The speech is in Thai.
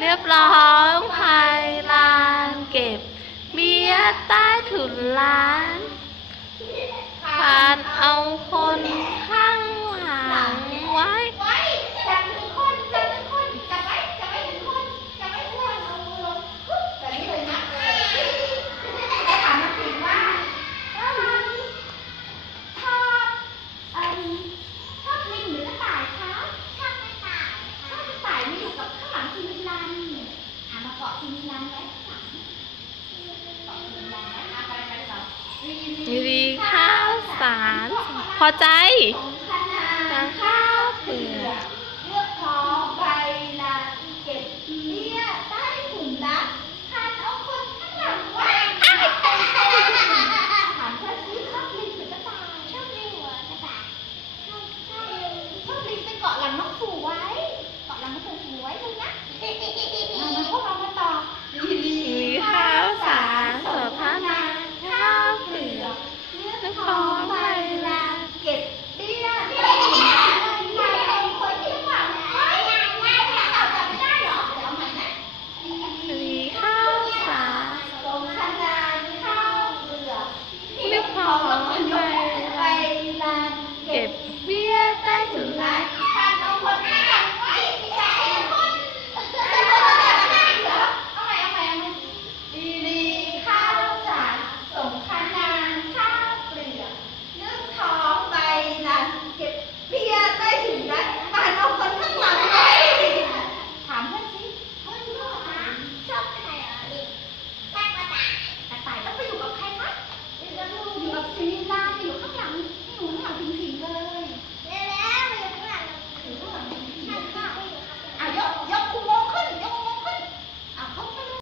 เรียบร้อยภายลานเก็บเบียใต้ถุนร้าน ดีข้าวสาร พอใจ